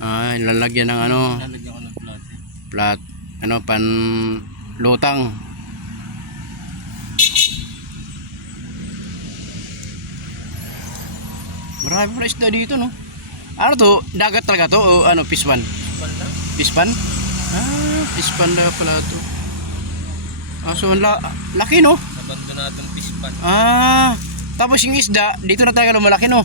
Ah, lalagyan ng ano, Lalagyan ko ng plat. plat, ano, pan lutang. Marami pala isda dito, no? Ano to? Dagat talaga to? O ano, pispan? Pan lang. Pispan? Ah, pispan na pala to. Ah, so, laki, no? Abandonadong pispan. Ah, tapos yung isda, dito na talaga lumalaki, no?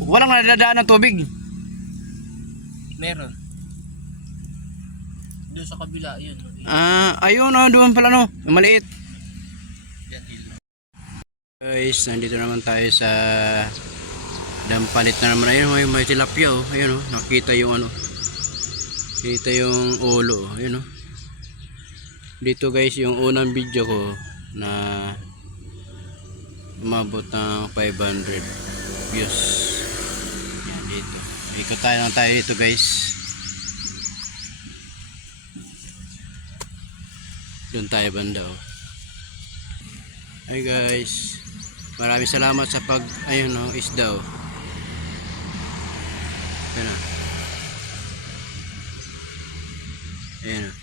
Walang nadadaan ng tubig. Meron. Doon sa kabila, yun. Ah, ayun, no, doon pala, no? Yung maliit. Yan, hilo. Guys, nandito naman tayo sa dampalit na naman. Ayun, may tilapia, oh. Ayun, oh. Nakita yung ano. Kita yung ulo, oh. Ayun, oh. Dito guys, yung unang video ko na umabot ng 500 views. Yan, dito. Ikot tayo lang tayo dito guys. Doon tayo banda, oh. Hi guys. Maraming salamat sa pag, ayun, oh, isda, oh. Ayan, oh. Ayan, oh.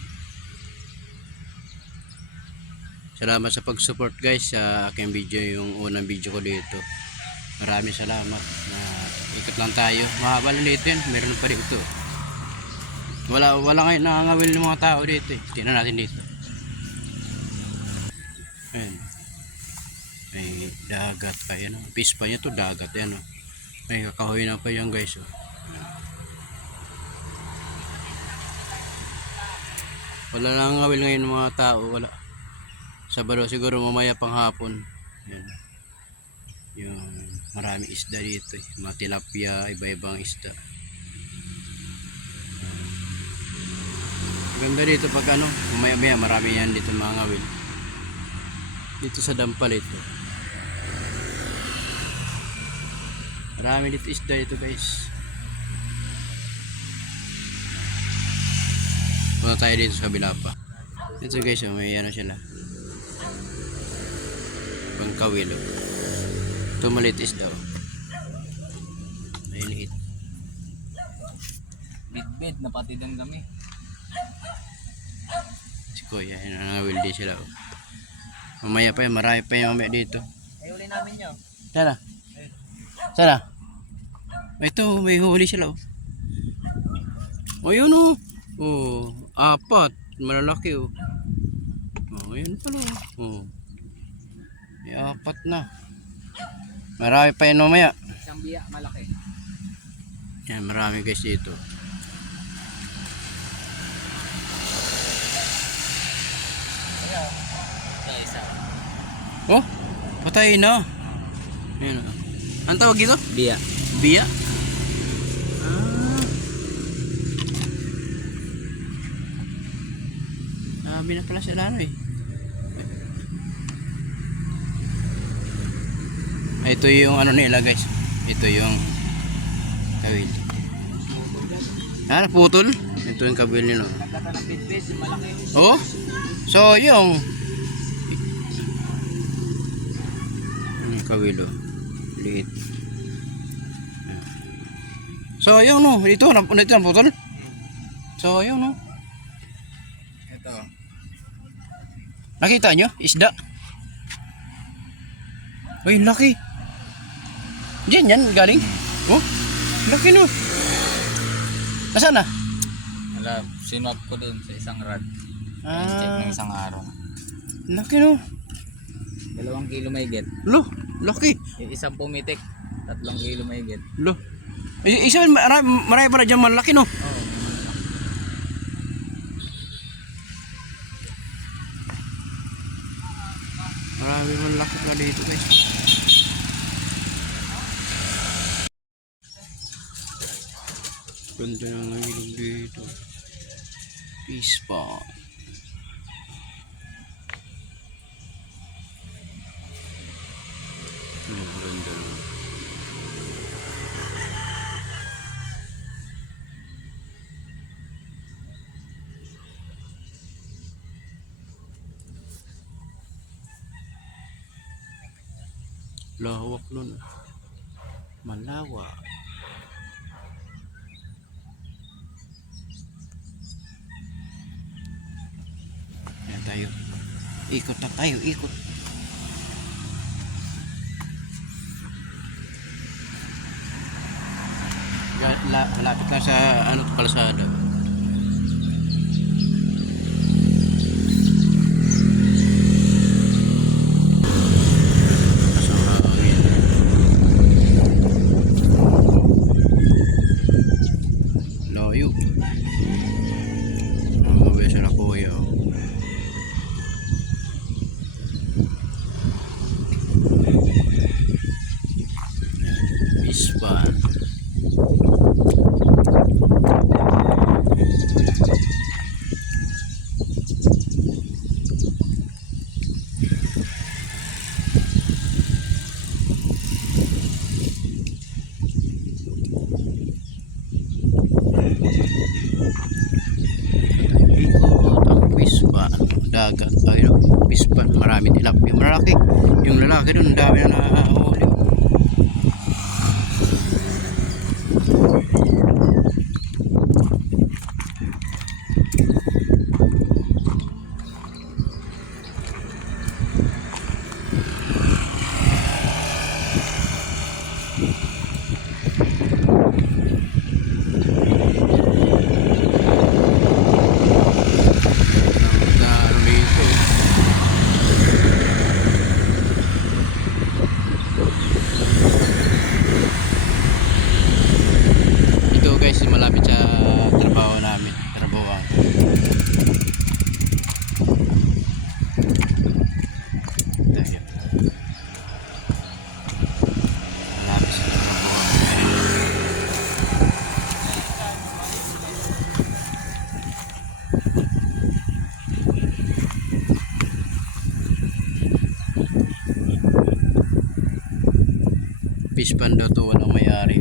Salamat sa pag-support guys sa aking video, yung unang video ko dito. Maraming salamat. Na ikot lang tayo. Mahaba lang dito yan. Meron pa dito. Wala ngayon nakangawil ng mga tao dito, eh. Tingnan natin dito. Ayan. May dagat pa yan, oh. Pispa niya to, dagat yan, oh. May kakahoy na pa yan guys, oh. Wala nakangawil ngayon ng mga tao. Wala. Sabado siguro mamaya pang hapon. Yan. Yung maraming isda dito, eh. Mga tilapia, iba-ibang isda. Ganda dito pag ano, mamaya marami yan dito mga ngawil. Dito sa dampalit, oh. Marami dito isda dito guys. Punta tayo dito sa kabila pa. Dito guys, oh, may ano sila. Pangkawil, oh. Ito maliit isda, oh. May liit. Bid-bid, napatidan kami. Si Kuya, yun, nangawil din sila, oh. Mamaya pa yan, marami pa yan mamaya dito. Ay, uli namin nyo. Sana? Sana? Ito, may huli sila, oh. O yun, oh. Oh, apat. Malalaki, oh. Oh, yun pala, oh. May apat na. Marami pa yan mamaya. Isang biya, malaki. Yan, marami guys dito. Ito, isa. Oh, patay na. Yan, oh. Ang tawag dito? Biya. Biya? Ah. Sabi na pala sila, ano, eh. Ito yung ano nila guys. Ito yung kawil. Ah, naputol. Ito yung kawil nila. Nagkata ng bid-bid, malaki. Oh. So yung kawil, oh. Liit. So yung no, ito naputol. So yung no. Ito. Nakita nyo? Isda. Uy, laki. Diyan yan galing. Oh, laki no. Nasaan na? Wala, sinop ko doon sa isang rad. Check Ah, ng isang araw. laki no. 2 kilo may get. Lo, laki. Isang pumitik, 3 kilo may get. Lo. Isa marami pala dyan malaki no. Oo. Marami malaki pala dito guys. Ganda ng ilog dito. Peace spot. Ganda naman. Lawak nun. Malawak. Ikot na tayo, ikot. Malapit lang sa ano, kalsada. Layo. Ang sa Nakuya. Ispan. Ikot ang pispan, dagat, ayun, pispan, marami tilapia, malaki. Yung lalaki dun, ang dami na nahuli. Ito guys, malapit sa trabaho namin, trabaho. Malapit sa trabaho. Pispan daw to, walang may-ari.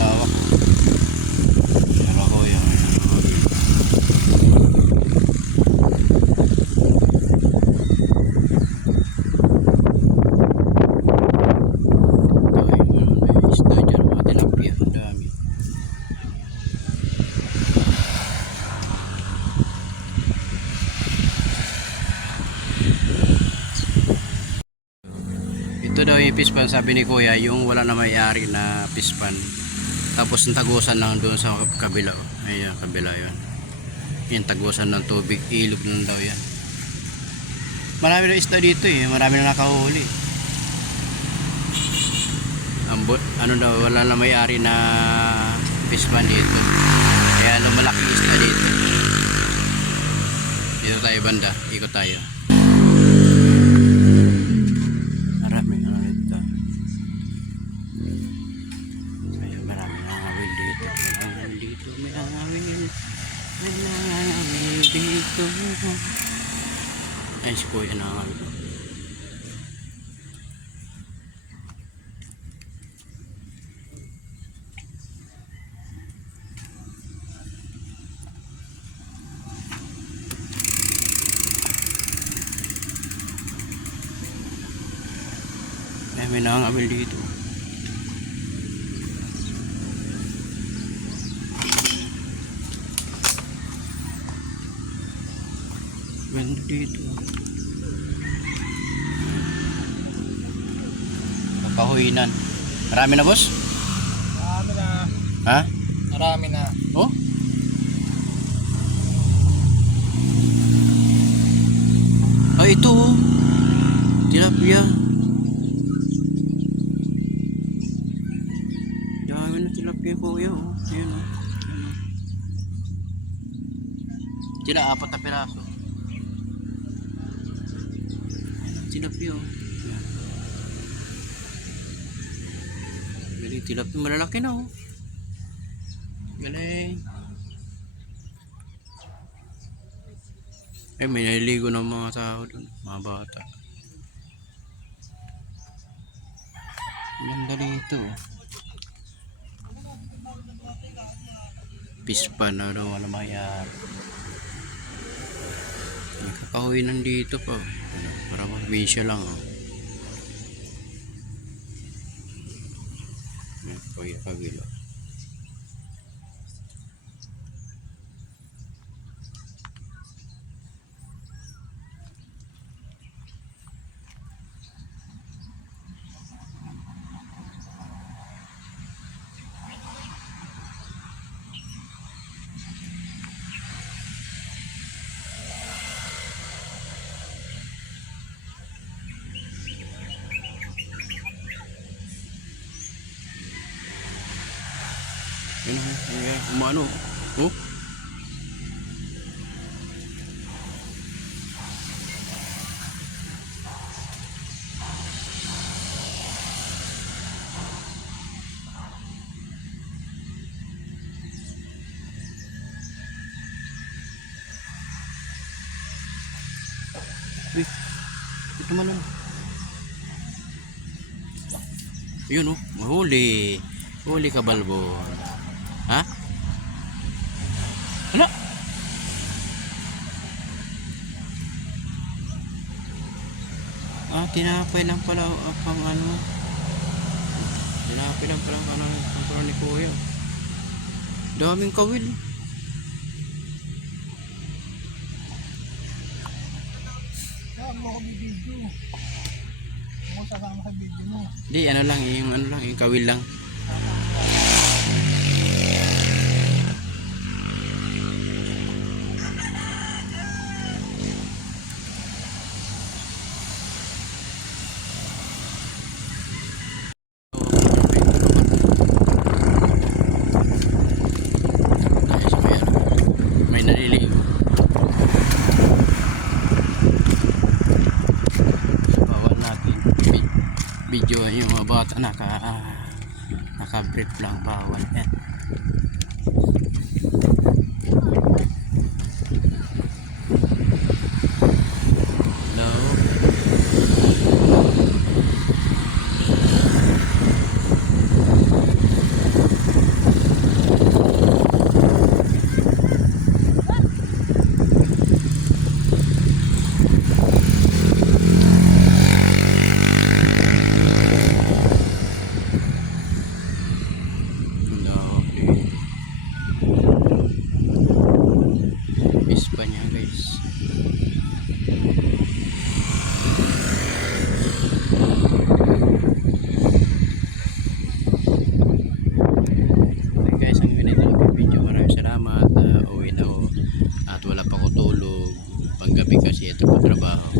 Lawak. Pero ako yan. Isda dyan, mga tilapia, ang dami. Ito daw yung pispan, sabi ni Kuya, yung wala na may-ari na pispan. Tapos ang tagusan lang doon sa kabila. Ayan, kabila yun. Yung tagusan ng tubig, ilog lang daw yan. Marami na isda dito eh, marami na nakahuli. Ano daw, wala na may-ari na pispan dito. Kaya lumalaki isda dito. Dito tayo banda, ikot tayo. Marami na dito. Ayun, marami na ngawin dito. May ngawin dito. Ay, si Kuya na ngawin. Ay, may nangangamil dito. Ganda dito. Kahuinan. Marami na, boss? Marami na. Ha? Marami na. Oh? Ay, ito oh. Tilapia. Dami na tilapia, Kuya oh. Ayan oh. Sila, 4 na piraso. Tilapia oh. Galing tilapia, malalaki na oh. Galing. Eh, may naliligo ng mga tao dun, mga bata. Ganda dito. Pispan na wala mayari. May kakahuy nandito pa. Para probinsya lang oh. Kuya Kabilo. Umano. Oh. Ito man ano. Yun oh, mahuli. Huli ka balbon. Ha? Hala? Tinapay lang pala pang ano. Tinapay lang pala pang pala ni Kuya. Daming kawil. Mo ko video. Mo sasama sa video mo. Di ano lang, yung kawil lang. May naliligo. Bawal natin video yung mga bata naka-brief lang, bawal yan. Hello. Ispa niya guys. Okay guys, ang ganito lang video. Maraming salamat. Uwi na ako at wala pa ko tulog. Panggabi kasi ito pa trabaho.